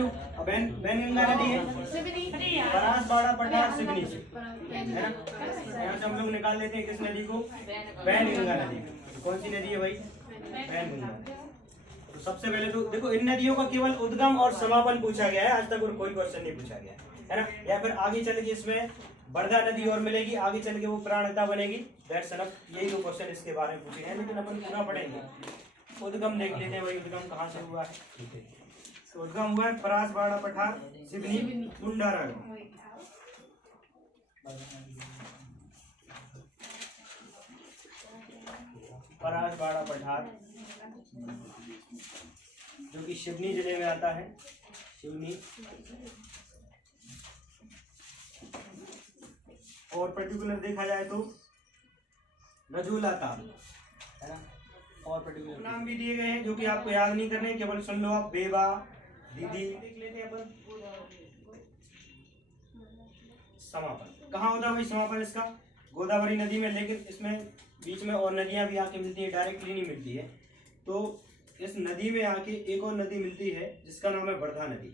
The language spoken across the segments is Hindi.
जो बैनगंगा नदी है परासवाड़ा पठार सिवनी से, है ना। यहाँ से हम लोग निकाल लेते हैं किस नदी को, बैनगंगा नदी। कौन सी नदी है भाई, बैनगंगा। तो सबसे पहले तो देखो इन नदियों का केवल उद्गम और समापन पूछा गया है, आज तक और कोई क्वेश्चन नहीं पूछा गया है ना। या फिर आगे चल के इसमें वर्धा नदी और मिलेगी, आगे चल के वो प्राणहिता बनेगी, दैट्स एनफ। यही दो क्वेश्चन इसके बारे में पूछे हैं, लेकिन अपन पूरा पढ़ेंगे। उद्गम देख लेते हैं भाई, उद्गम कहाँ से हुआ है। तो उद्गम हुआ है परासवाड़ा पठार सिवनी मुंडारा। परासवाड़ा पठार जो कि सिवनी जिले में आता है, सिवनी। और पर्टिकुलर देखा जाए तो रजूला ताल, है ना। और पर्टिकुलर नाम भी दिए गए हैं जो कि आपको याद नहीं करने, केवल सुन लो आप। बेबा, दीदी। देख लेते हैं अपन समापन कहाँ होता है भाई, समापन इसका गोदावरी नदी में, लेकिन इसमें बीच में और नदियां भी आके मिलती है, डायरेक्टली नहीं मिलती है। तो इस नदी में आके एक और नदी मिलती है जिसका नाम है वर्धा नदी,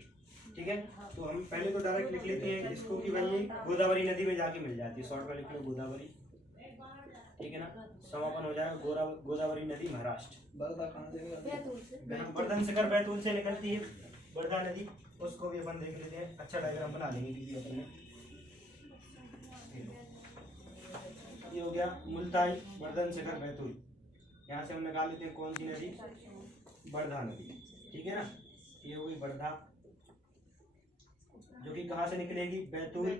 ठीक है। तो हम पहले तो डायरेक्ट लिख लेते हैं इसको कि भाई ये गोदावरी नदी में जाके मिल जाती है, शॉर्ट में लिख लो गोदावरी, ठीक है ना। समापन हो जाएगा गोदावरी नदी महाराष्ट्र। वर्धन शिखर बैतूल से निकलती है वर्धा नदी, उसको भी अपन देख लेते हैं। अच्छा डायग्राम बना लेंगे क्योंकि अपन ये हो गया मुल्ताई वर्धन शिखर बैतूल। यहाँ से हम निकाल लेते हैं कौन सी नदी, वर्धा नदी, ठीक है ना। ये हो गई वर्धा, जो कि कहाँ से निकलेगी, बैतूल।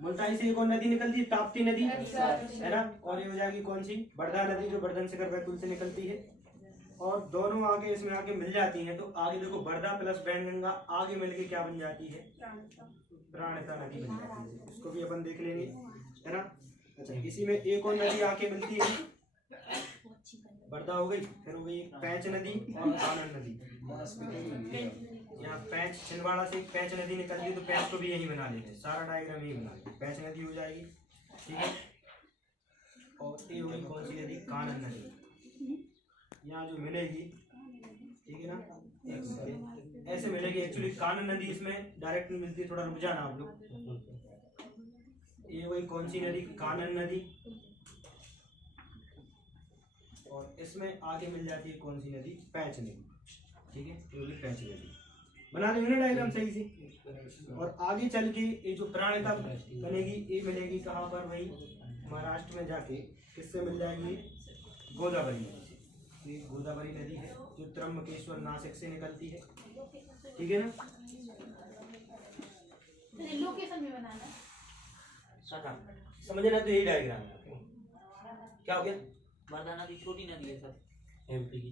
मुल्ताई से एक और नदी निकलती है ताप्ती नदी, है ना। और ये हो जाएगी कौन सी, वर्धा नदी, जो वर्धन शिखर बैतूल से निकलती है। और दोनों आगे इसमें आके मिल जाती हैं। तो आगे देखो वर्धा प्लस बैनगंगा आगे मिलके क्या बन जाती है, प्राणहिता नदी बन जाती है। उसको भी अपन देख लेंगे, है ना। अच्छा, इसी में एक और नदी आके मिलती है, वर्धा हो गई, फिर हो गई पैंच नदी और कानन नदी। यहाँ पैंच छिंदवाड़ा से पैंच नदी निकलती है, तो पैंच को भी यही बना लेते हैं, सारा डायग्राम यही बना लेते हैं। पैंच नदी हो जाएगी, ठीक है। और ये होगी कौन सी नदी, कानन नदी। यहाँ जो मिलेगी, ठीक है ना, ऐसे मिलेगी। एक्चुअली कानन नदी इसमें डायरेक्ट नहीं मिलती, थोड़ा रुक जाना आप लोग। ये वही कौन सी नदी, कानन नदी। और इसमें आगे मिल जाती है कौन सी नदी, पैंच नदी, ठीक है। ये होगी पैंच नदी, बना लेंगे ना डायग्राम सही से। और आगे चल के ये जो प्राणहिता बनेगी, ये मिलेगी कहाँ पर भाई, महाराष्ट्र में जाके किससे मिल जाएगी, गोदावरी नदी से। ये गोदावरी नदी है जो त्र्यंबकेश्वर नासिक से निकलती है, ठीक है ना। लोकेशन भी बनाना समझना, तो यही डायग्राम है। क्या हो गया, वर्धा नदी छोटी नदी है सर, एमपी की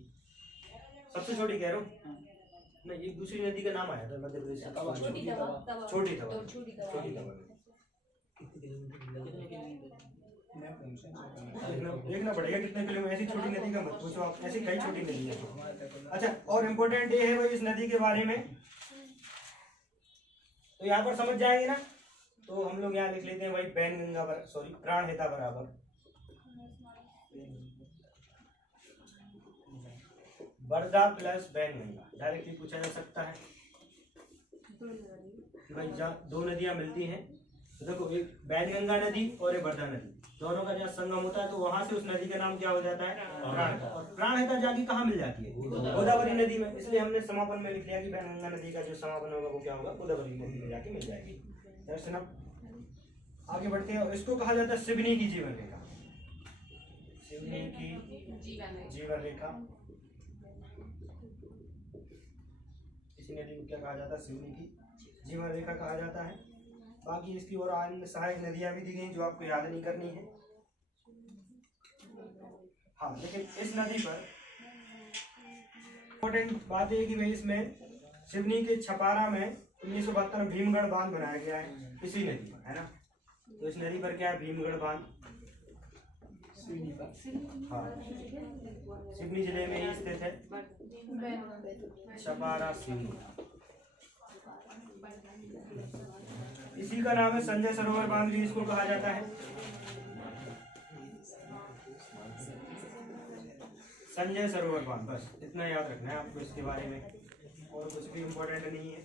सबसे छोटी कह रहा हूँ। नहीं, एक दूसरी नदी का नाम आया था मध्य प्रदेश में, छोटी तवा। देखना पड़ेगा कितने किलोमीटर, ऐसी छोटी नदी का मत पूछो आप, ऐसी कई छोटी नदी है। अच्छा, और इम्पोर्टेंट ये है भाई इस नदी के बारे में, तो यहाँ पर समझ जाएंगे ना। तो हम लोग यहाँ लिख लेते हैं भाई बैनगंगा प्राणहिता बराबर वर्धा प्लस बैनगंगा। डायरेक्टली पूछा जा सकता है कि भाई जहाँ दो नदियां मिलती हैं, तो देखो एक बैनगंगा नदी और एक वर्धा नदी, दोनों का जहाँ संगम होता है, तो वहां से उस नदी का नाम क्या हो जाता है, प्राणहिता। और प्राणहिता जाके कहाँ मिल जाती है, गोदावरी नदी में। इसलिए हमने समापन में लिख लिया कि बैनगंगा नदी का जो समापन होगा वो क्या होगा, गोदावरी नदी में जाके मिल जाएगी। दर्शन, आगे बढ़ते हैं। इसको कहा जाता है सिवनी की जीवन रेखा, सिवनी की जीवन रेखा। इसी नदी को क्या कहा जाता है, सिवनी की जीवन रेखा कहा जाता है। बाकी इसकी और अन्य सहायक नदियां भी दी गई जो आपको याद नहीं करनी है। हाँ, लेकिन इस नदी पर इम्पोर्टेंट बात है कि भाई इसमें सिवनी के छपारा में 1972 में भीमगढ़ बांध बनाया गया है, इसी नदी पर, है ना। तो इस नदी पर क्या है, भीमगढ़ बांध, सिवनी पर। हाँ, सिवनी जिले में ही स्थित है, छपारा सिवनी। इसी का नाम है संजय सरोवर बांध भी इसको कहा जाता है। संजय सरोवर बांध, बस इतना याद रखना है आपको इसके बारे में, और कुछ भी इम्पोर्टेंट नहीं है,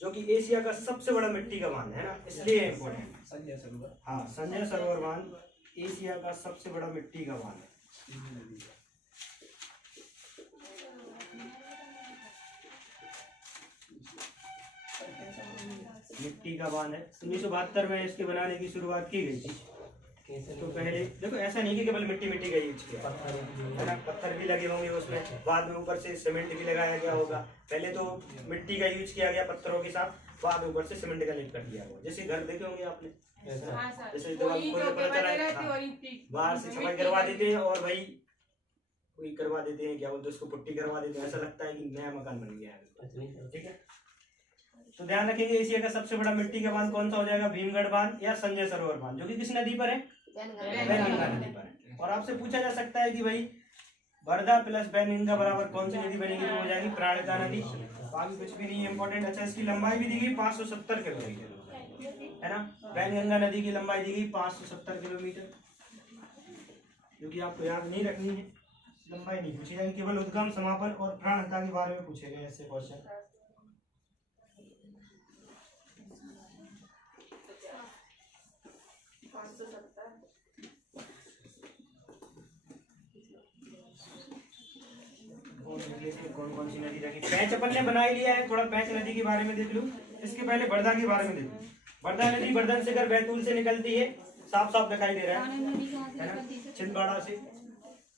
जो कि एशिया का सबसे बड़ा मिट्टी का बांध है ना, इसलिए इम्पोर्टेंट। संजय सरोवर। हाँ, संजय सरोवर बांध एशिया का सबसे बड़ा मिट्टी का बांध है। मिट्टी का बांध है। 1972 में इसके बनाने की शुरुआत की गई थी। तो पहले देखो ऐसा नहीं कि केवल मिट्टी मिट्टी का यूज किया है ना, पत्थर भी लगे होंगे उसमें, बाद में ऊपर से सीमेंट भी लगाया गया होगा। पहले तो मिट्टी का यूज किया गया पत्थरों के साथ, बाद में ऊपर से सीमेंट का लेप कर दिया होगा। जैसे घर देखे होंगे आपने, जैसे जब आपको पता चला बाहर से सफाई करवा देते हैं और भाई कोई करवा देते हैं, क्या बोलते हैं उसको, पुट्टी करवा देते हैं, ऐसा लगता है कि नया मकान बन गया है। ठीक है, तो ध्यान रखेंगे एशिया का सबसे बड़ा मिट्टी का बांध कौन सा हो जाएगा, भीमगढ़ बांध या संजय सरोवर बांध, जो कि किस नदी पर है, वैनगंगा नदी पर है। और आपसे पूछा जा सकता है कि भाई वर्धा प्लस वैनगंगा बराबर कौन सी नदी बनेगी, तो हो जाएगी प्राणहिता नदी। बाकी कुछ भी नहीं है इम्पोर्टेंट। अच्छा, इसकी लंबाई भी दी गई 570 किलोमीटर है ना, वैनगंगा नदी की लंबाई दी गई 570 किलोमीटर, जो कि आपको याद नहीं रखनी है, लंबाई नहीं पूछी जाएगी, केवल उद्गम, समापन और प्राणहिता के बारे में पूछे गए ऐसे क्वेश्चन। कौन कौन सी नदी रखी, पैंच अपन ने बना ही लिया है, थोड़ा पैंच नदी के बारे में देख लूं। इसके पहले वर्धा के बारे में देख लूं। वर्धा नदी वर्धन से कर बैतूल से निकलती है, साफ साफ दिखाई दे रहा है ना, छिंदवाड़ा से।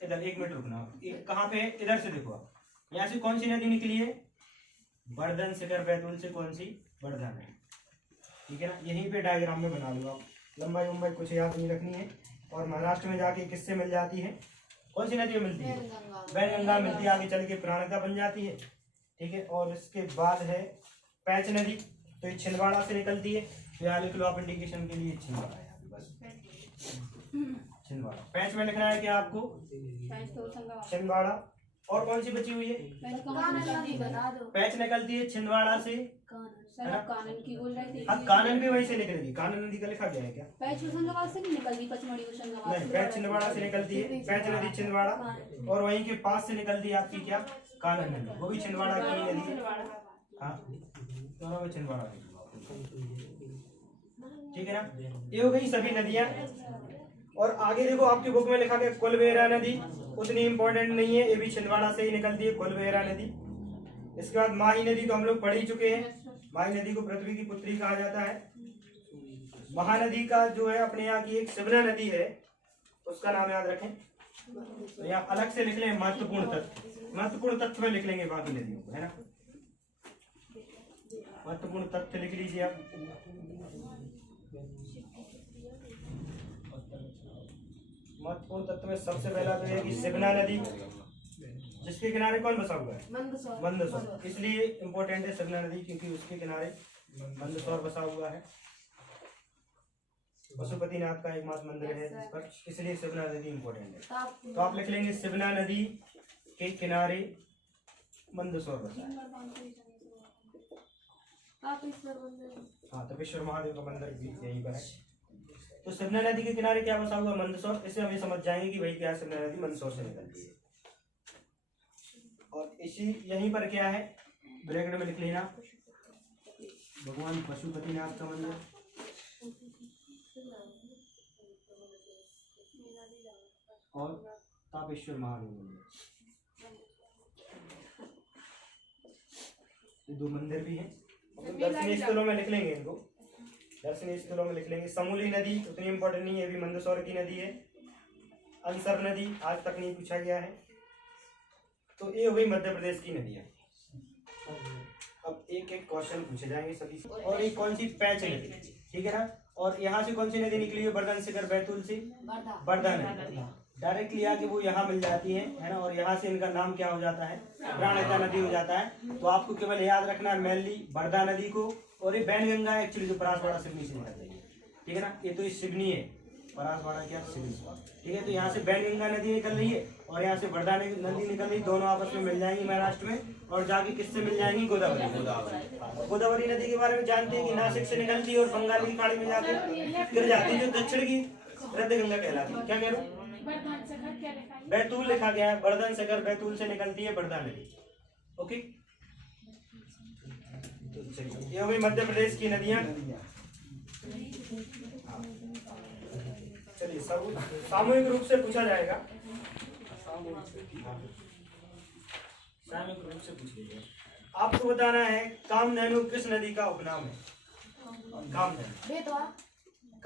इधर 1 मिनट रुकना, कहाँ पे है, इधर से देखो आप, यहाँ से कौन सी नदी निकली है, वर्धन से कर बैतूल से कौन सी, वर्धा में। ठीक है ना, यहीं पे डायग्राम में बना लो आप, लंबाई उम्बाई कुछ याद नहीं रखनी है। और महाराष्ट्र में जाके किससे मिल जाती है, कौन सी नदी मिलती है, वैनगंगा मिलती है, आगे चल के प्राणहिता बन जाती है। ठीक है, और इसके बाद है पैंच नदी, तो ये छिंदवाड़ा से निकलती है, तो यहाँ लिख लो आप इंडिकेशन के लिए छिंदवाड़ा है, बस छिंदवाड़ा। पैंच में लिखना है क्या आपको, छिंदवाड़ा। और कौन सी बची हुई है, पैंच निकलती है छिंदवाड़ा से, कानन की बोल रहे थे। हाँ, कानन भी वहीं से निकलेगी, कानन नदी का लिखा गया है क्या, पैंच होशंगाबाद से नहीं निकलती, पचमढ़ी होशंगाबाद नहीं, पैंच छिंदवाड़ा से निकलती है, पैंच नदी छिंदवाड़ा, और वहीं के पास से निकलती है आपकी क्या, कानन नदी, वो भी छिंदवाड़ा की नदी है। हाँ, दोनों में छिंदवाड़ा। ठीक है ना, ये हो गई सभी नदियां। और आगे देखो आपकी बुक में लिखा गया कोलबेरा नदी, उतनी इंपॉर्टेंट नहीं है, ये भी छिंदवाड़ा से ही निकलती है, कोलबेरा नदी। इसके बाद माही नदी तो हम लोग पढ़ ही चुके हैं, माही नदी को पृथ्वी की पुत्री कहा जाता है। महानदी का जो है अपने यहाँ की एक शिवना नदी है, उसका नाम याद रखें, तो यहाँ अलग से लिख लें महत्वपूर्ण तथ्य, महत्वपूर्ण तथ्य में लिख लेंगे बाकी नदियों को, है ना, महत्वपूर्ण तथ्य लिख लीजिए आप। महत्वपूर्ण तत्व में सबसे पहला तो है कि शिवना नदी, जिसके किनारे कौन बसा हुआ है, मंदसौर, इसलिए इम्पोर्टेंट है शिवना नदी, क्योंकि उसके किनारे मंदसौर बसा हुआ है। पशुपतिनाथ का एकमात्र मंदिर है जिस पर, इसलिए शिवना नदी इम्पोर्टेंट है। तो आप लिख लेंगे शिवना नदी के किनारे मंदसौर बसा है। हाँ, तपेश्वर महादेव का मंदिर भी यहीं पर है। तो शिवना नदी के किनारे क्या बसा हुआ, मंदसौर। इससे हम ये समझ जाएंगे कि भाई क्या शिवना नदी मंदसौर से निकलती है। और इसी यहीं पर क्या है, ब्रैकेट में लिख लेना, भगवान पशुपतिनाथ का मंदिर, और तापेश्वर महादेव मंदिर, ये 2 मंदिर भी हैं। दर्शनीय स्थलों में लिख लेंगे इनको, दर्शनीय स्थलों में लिख लेंगे। समूली नदी उतनी इंपॉर्टेंट नहीं है, भी मंदसौर की नदी है। अंसर नदी आज तक नहीं पूछा गया है। तो ये हो गई मध्य प्रदेश की नदियां। अब एक एक क्वेश्चन पूछे जाएंगे सभी से। और एक कौन सी, पैंच नदी, ठीक है ना। और यहाँ से कौन सी नदी निकली है, वर्धन से कर बैतूल से, वर्धा नदी डायरेक्टली आके वो यहाँ मिल जाती है ना। और यहाँ से इनका नाम क्या हो जाता है, प्राणहिता नदी हो जाता है। तो आपको केवल याद रखना है मेनली वर्धा नदी को, और ये वैनगंगा एक्चुअली जो परासवाड़ा सिवनी से निकल रही है, ठीक है ना। ये तो सिवनी है, परासवाड़ा क्या सिवनी, ठीक है। तो यहाँ से वैनगंगा नदी निकल रही है और यहाँ से वर्धा नदी निकल रही, दोनों आपस में मिल जाएंगी महाराष्ट्र में। और जाके किससे मिल जाएंगी, गोदावरी। गोदावरी नदी के बारे में जानते हैं कि नासिक से निकलती है और बंगाल की खाड़ी में जाके गिर जाती है, जो दक्षिण की रद्दगंगा कहलाती है। क्या कह रहा हूँ, बैतूल लिखा गया है, वर्धन से कर बैतूल से निकलती है वर्धा नदी। ओके, ये हो गई मध्य प्रदेश की नदियां। चलिए सब सामूहिक रूप से पूछा जाएगा, सामूहिक रूप से पूछ लीजिए। आपको बताना है कामधेनु किस नदी का उपनाम है? कामधेनु,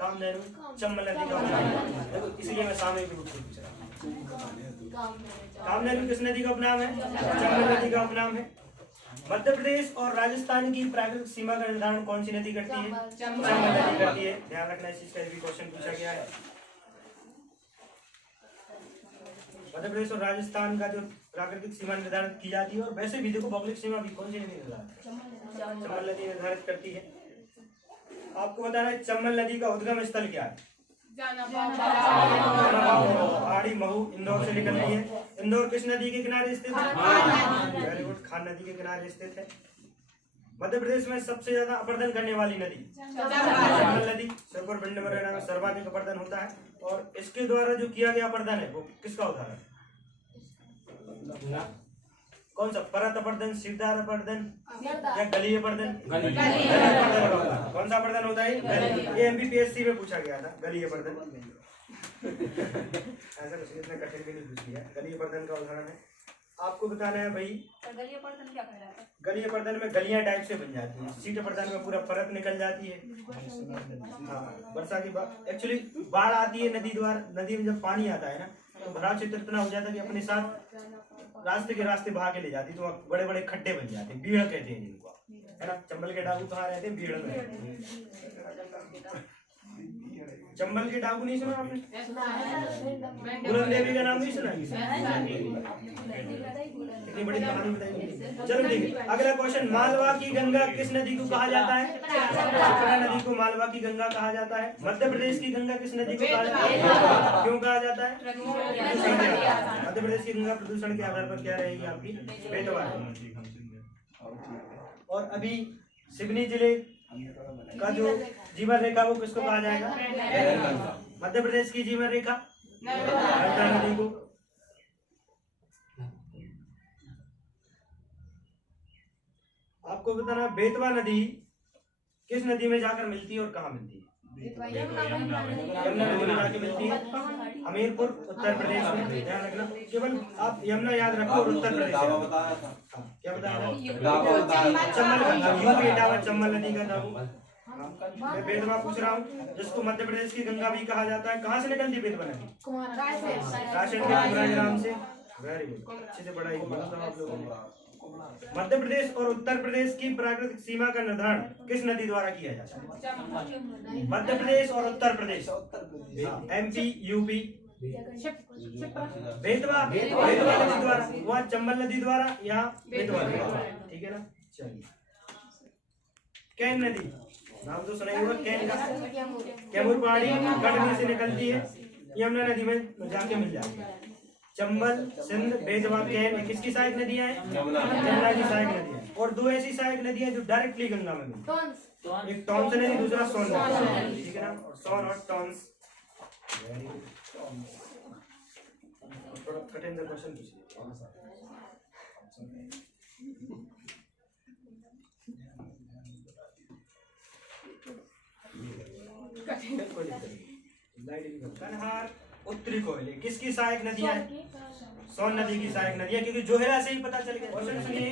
कामधेनु चंबल नदी का उपनाम है। देखो इसलिए मैं सामूहिक रूप से पूछ रहा हूँ। कामधेनु किस नदी का उपनाम है? चंबल नदी का उपनाम है। मध्य प्रदेश और राजस्थान की प्राकृतिक सीमा का निर्धारण कौन सी नदी करती है? चंबल नदी करती है। ध्यान रखना, इस चीज का भी क्वेश्चन पूछा गया है। मध्य प्रदेश और राजस्थान का जो प्राकृतिक सीमा निर्धारित की जाती है, और वैसे भी देखो भौगोलिक सीमा भी कौन सी नदी निर्धारित, चंबल नदी निर्धारित करती है। आपको बताना है चंबल नदी का उद्गम स्थल क्या है? पहाड़ी महू इंदौर से निकलती है। इंदौर किस नदी के किनारे स्थित है? वेरी गुड, खान नदी के किनारे स्थित है। मध्य प्रदेश में सबसे ज्यादा अपर्दन करने वाली नदी चंबल नदी। श्योपुर भिंड मुरैना में सर्वाधिक अपर्दन होता है, और इसके द्वारा जो किया गया अपर्दन है वो किसका उदाहरण? कौन सा? परत अपर्दन, सीधार अपर्दन या गलीय अपर्दन? कौन सा अपर्दन होता है? ये एमपीपीएससी में पूछा गया था, गलीय अपर्दन। ऐसा कुछ इतना कठिन भी नहीं पूछ लिया। गलीय अपर्दन का उदाहरण है। आपको बताना है भाई गलीय पर्दन क्या कहलाता है? गलीय पर्दन में गलियां टाइप से बन जाती है। सीट पर्दन में पूरा परत निकल जाती है। हाँ, वर्षा की एक्चुअली बाढ़ आती है नदी द्वारा, नदी में जब पानी आता है ना तो भराव क्षेत्र इतना हो जाता है कि अपने साथ रास्ते के रास्ते बहा के ले जाती है, तो बड़े बड़े खड्डे बन जाते हैं, बीड़ कहते हैं जिनको, है ना। चंबल के डाकू कहाँ रहते हैं? बीड़ में। चंबल के डाकू नहीं सुना आपने? पूरन देवी का नाम नहीं सुना? इतनी बड़ी कहानी बताई। चलो ठीक है, अगला क्वेश्चन। मालवा की गंगा किस नदी को कहा जाता है? क्षिप्रा नदी को मालवा की गंगा कहा जाता है। मध्य प्रदेश की गंगा किस नदी को कहा जाता है? क्यों कहा जाता है? मध्य प्रदेश की गंगा प्रदूषण के आधार पर क्या रहेगी? आपकी बेतवा। और अभी सिवनी जिले का जो जीवन रेखा वो किसको कहा जाएगा? मध्य प्रदेश की जीवन रेखा नर्मदा नदी को। आपको बताना बेतवा नदी किस नदी में जाकर मिलती है और कहाँ मिलती है? यमुना नदी में जाके मिलती है, हमीरपुर उत्तर प्रदेश में। ध्यान रखना, केवल आप यमुना याद रखो और उत्तर प्रदेश। क्या बताया? चंबल, इटावा चंबल नदी का दाऊ। मैं बेतवा पूछ रहा हूँ, जिसको मध्य प्रदेश की गंगा भी कहा जाता है। कहाँ से निकलती है बेतवा नदी? राशन के कुमारग्राम से। वेरी गुड, अच्छे से पढ़ाई आप लोगों ने। मध्य प्रदेश और उत्तर प्रदेश की प्राकृतिक सीमा का निर्धारण किस नदी द्वारा किया जाता है? मध्य प्रदेश और उत्तर प्रदेश, एमपी यूपी। बेतवा नदी द्वारा, वहाँ चंबल नदी द्वारा, यहाँ बेतवा नदी द्वारा। ठीक है ना। चलिए, कैन नदी नाम तो सुना ही होगा, कैन का। कैमूर पहाड़ी कटनी से निकलती है, यमुना नदी में जाके मिल जाती है। चंबल, सिंध, बेतवा, कैन किसकी सहायक नदियां हैं? यमुना की सहायक नदियां। और दो ऐसी सहायक नदियां जो डायरेक्टली गंगा में मिलती हैं, एक टॉन्स नदी, दूसरा सोन नदी। ठीक है ना, सोन और टॉन्स। थोड़ा कठिन सा क्वेश्चन पूछिए। कन्हार, उत्तरी कोयले किसकी सहायक नदियां हैं? सोन नदी की सहायक नदियां, क्योंकि जोहेला से ही पता चल गया। क्वेश्चन सुनिए,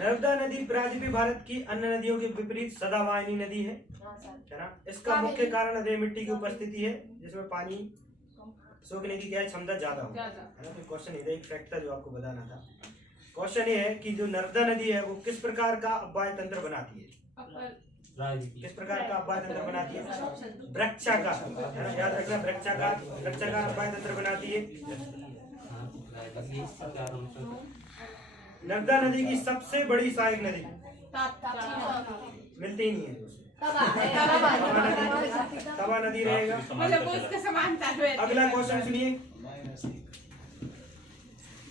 नर्मदा नदी प्रायद्वीपीय भारत की अन्य नदियों के विपरीत सदावाहिनी नदी है ना। इसका मुख्य कारण रेत मिट्टी की उपस्थिति है, जिसमें पानी सोखने की क्या क्षमता ज्यादा हो, है ना। तो क्वेश्चन ये एक फैक्ट था जो आपको बताना था। क्वेश्चन ये है कि जो नर्मदा नदी है वो किस प्रकार का अपवाय तंत्र बनाती है? किस प्रकार का अपवाय तंत्र बनाती है? वृक्षाकार, है ना, याद रखना। वृक्षाकार अपवाय तंत्र बनाती है। नर्मदा नदी की सबसे बड़ी सहायक नदी मिलती ही नहीं है, तवा नदी रहेगा। अगला क्वेश्चन सुनिए,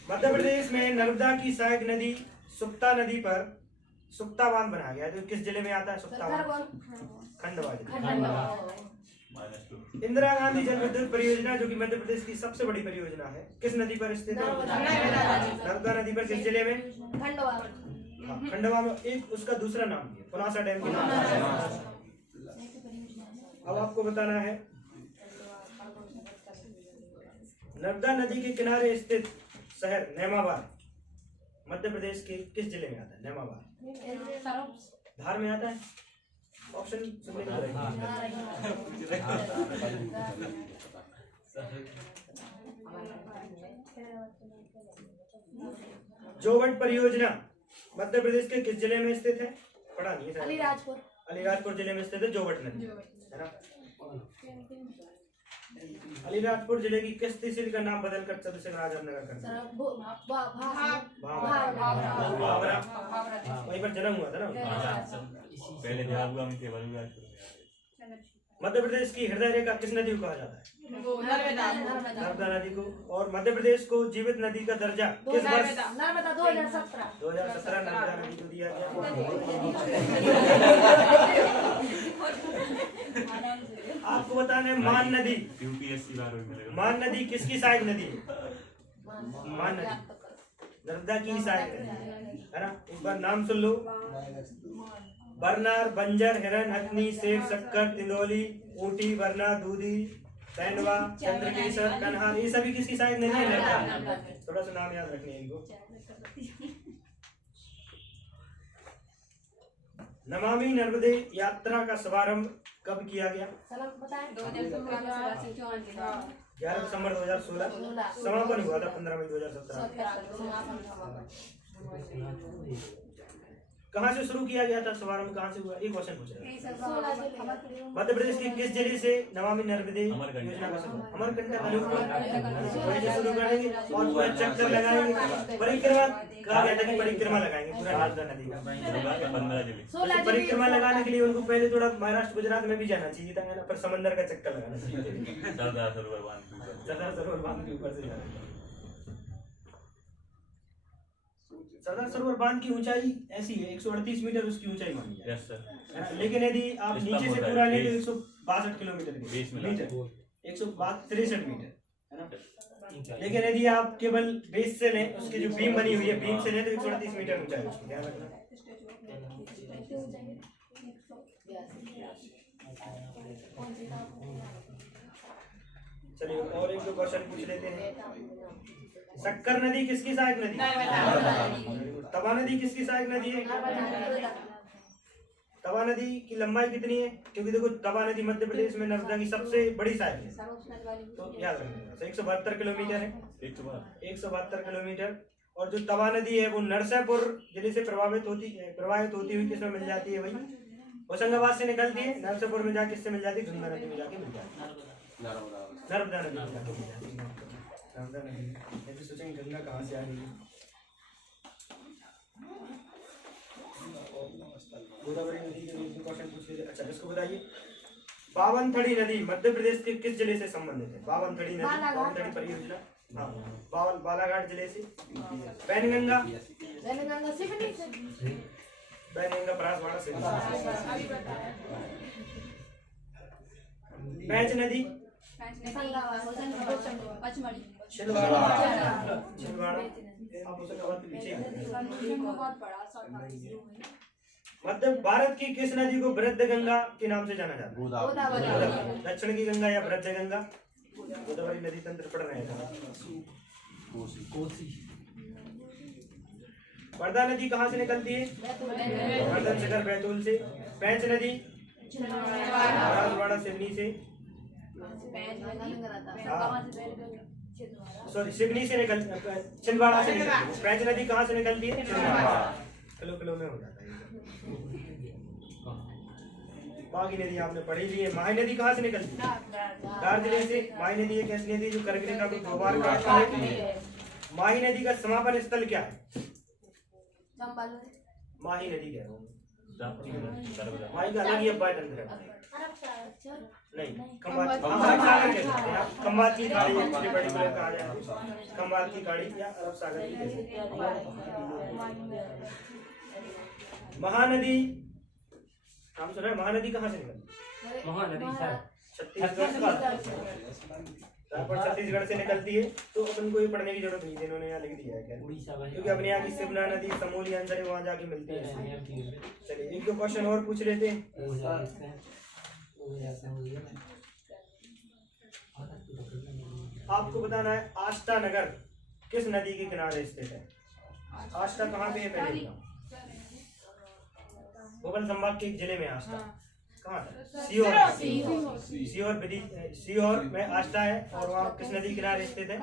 मध्य प्रदेश में नर्मदा की सहायक नदी सुप्ता नदी पर सुप्ता बांध बनाया गया, जो किस जिले में आता है? सुप्ता बांध, खंडवा जिले। इंदिरा गांधी जल विद्युत परियोजना, जो कि मध्य प्रदेश की सबसे बड़ी परियोजना है, किस नदी पर स्थित है? नर्मदा नदी पर। किस जिले में? हाँ, खंडवा में एक उसका दूसरा नाम भी है, पुनासा डैम के नाम से। अब आपको बताना है नर्मदा नदी के किनारे स्थित शहर नेमाबाद मध्य प्रदेश के किस जिले में आता है? नेमाबाद धार में आता है। ऑप्शन सुनने को जोवट परियोजना मध्य प्रदेश के किस जिले में स्थित है? पढ़ा नहीं है। अलीराजपुर जिले में स्थित है जोवट नदी, है ना। अलीराजपुर जिले की किस तहसील का नाम बदलकर चंद्रशेखर आजाद नगर कर दिया? भावरा, वहीं पर जन्म हुआ था ना। पहले झाबुआ में थे, मध्य प्रदेश की हृदय रेखा किस नदी को कहा जाता है? नर्मदा नदी को। और मध्य प्रदेश को जीवित नदी का दर्जा किस वर्ष? 2017 नर्मदा नदी को दिया गया। आपको बताना है मान नदी, मान नदी किसकी सहायक नदी है? मान नदी नर्मदा की सहायक नदी है ना। एक बार नाम सुन लो। बरनार, बंजर, हिरन, हथनी, सेठ, शक्कर, तिंदोली, ऊटी, वरना, दूधी, तैनवा, चंद्रकेसर, कन्हार, ये सभी किसकी सहायक नदी है? नर्मदा। थोड़ा सा नाम याद रखने इनको। नमामि नर्मदे यात्रा का शुभारंभ कब किया गया? 11 दिसंबर 2016। समापन हुआ था 15 मई 2017। कहाँ से शुरू किया गया था शुभारंभ? कहाँ से हुआ? एक क्वेश्चन पूछ रहे हैं। मध्य प्रदेश के किस जिले से नमामि नर्मदे योजना का शुरू? अमरकंटक, अनूपपुर शुरू करेंगे और पूरा चक्कर लगाएंगे। परिक्रमा कहा गया था कि परिक्रमा लगाएंगे पूरा नर्मदा नदी का। परिक्रमा लगाने के लिए उनको पहले थोड़ा महाराष्ट्र गुजरात में भी जाना चाहिए था ना, पर समंदर का चक्कर लगाना चाहिए। सरदार सरोवर बांध के ऊपर से जाना। सरदार सरोवर बांध की ऊंचाई ऐसी है 138 मीटर उसकी ऊंचाई मानी जाए। लेकिन यदि आप नीचे से पूरा लेंगे 162 किलोमीटर के 163 मीटर, है ना। लेकिन यदि आप केवल बेस से लें, उसकी जो बीम बनी हुई है बीम से लें तो 138 मीटर ऊंचाई है उसकी, ध्यान रखना। चलिए और एक दो क्वेश्चन पूछ लेते हैं। शक्कर नदी किसकी सहायक नदी? तवा नदी किसकी सहायक नदी है? तवा नदी की लंबाई कितनी है? क्योंकि देखो तवा नदी मध्य प्रदेश में नर्मदा की सबसे बड़ी सहायक है, तो याद रखना 172 किलोमीटर है। 172 किलोमीटर। और जो तवा नदी है वो नरसिंहपुर जिले से प्रवाहित होती हुई किसमें मिल जाती है? वही होशंगाबाद से निकलती है, नरसिंहपुर में जाके किससे मिल जाती है? गंगा नदी में जाके मिल जाती है, नर्मदा नदी में जाके मिल जाती है। नर्मदा नदी ऐसे सोचेंगे गंगा कहाँ से आ रही है? गोदावरी नदी के क्वेश्चन पूछ लीजिए। अच्छा इसको बताइए, बावनथड़ी नदी मध्य प्रदेश के किस जिले से संबंधित है? बावनथड़ी नदी, बावनथड़ी परियोजना, हाँ, बालाघाट जिले से। बैनगंगा, बैनगंगा परासवाड़ा से। पैंच नदी, छिंदवाड़ा, मध्य भारत की किस नदी को वृद्ध गंगा के नाम से जाना जाता है? दक्षिण की गंगा या वृद्ध गंगा? गोदावरी नदी तंत्र पढ़ रहे हैं। वर्धा नदी कहाँ से निकलती है? वर्धन शिखर बैतूल से। पैंच नदी परासवाड़ा सिवनी से, सॉरी सिवनी से निकल, छिंदवाड़ा से निकलती है। पैंच नदी कहाँ से निकलती है? किलो में हो जाता है। बागी नदी आपने पढ़ी ली है। माही नदी कहाँ से निकलती है? धार जिले से। माही नदी एक ऐसी नदी जो कर्करेखा को 2 बार काटता है। माही नदी का समापन स्थल क्या है? माही नदी कह रहा हूँ। माही का अलग ही अब्बाई तंत्र है। नहीं, खंबात की खाड़ी कहा जाए, खंबात की खाड़ी या अरब सागर की। महानदी नाम सुना है? महानदी कहाँ से निकलती है? महानदी छत्तीसगढ़। रायपुर छत्तीसगढ़ से निकलती है, तो अपन को ये पढ़ने की जरूरत नहीं है, इन्होंने यहाँ लिख दिया है क्या, उड़ीसा में क्योंकि अपने यहाँ की सिमला नदी समूली आंसर है, वहाँ जाके मिलती है। चलिए एक दो क्वेश्चन और पूछ लेते हैं। आपको बताना है आष्टा नगर किस नदी के किनारे स्थित है। आष्टा कहाँ पे है पहले? भोपाल संभाग के एक जिले में आष्टा। कहाँ है? सीहोर में आष्टा है, और वहाँ किस नदी के किनारे स्थित है?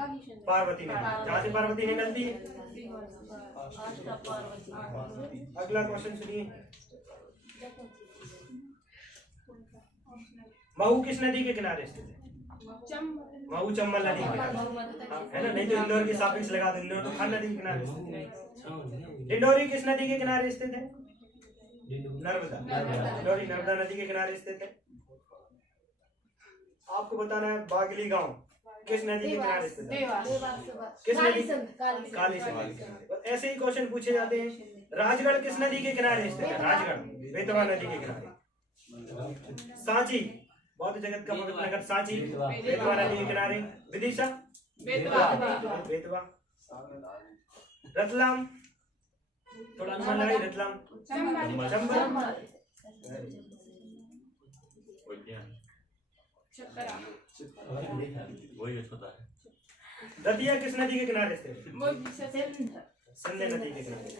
पार्वती नदी, जहाँ से पार्वती निकलती है। अगला क्वेश्चन सुनिए। महू किस नदी के किनारे स्थित है? महू चंबल नदी के किनारे है ना, नहीं तो इंदौर के सापेक्ष लगा दो, इंदौर तो खान नदी के किनारे स्थित है। डिंडोरी किस नदी के किनारे स्थित है? नर्मदा। डिंडोरी नर्मदा नदी के किनारे स्थित है। आपको बताना है बागली गांव किस नदी के किनारे स्थित है? किस नदी? काली सिंध। ऐसे ही क्वेश्चन पूछे जाते हैं। राजगढ़ किस नदी के किनारे स्थित है? राजगढ़ बेतवा नदी के किनारे। सांची बौद्ध जगत का पवित्र नगर सांची बेतवा नदी के किनारे। विदिशा बेतवा। रतलाम थोड़ा अनुमान लगाइए, रतलाम चंबल। वही होता है। दतिया किस नदी के किनारे स्थित है? सिंध नदी के किनारे।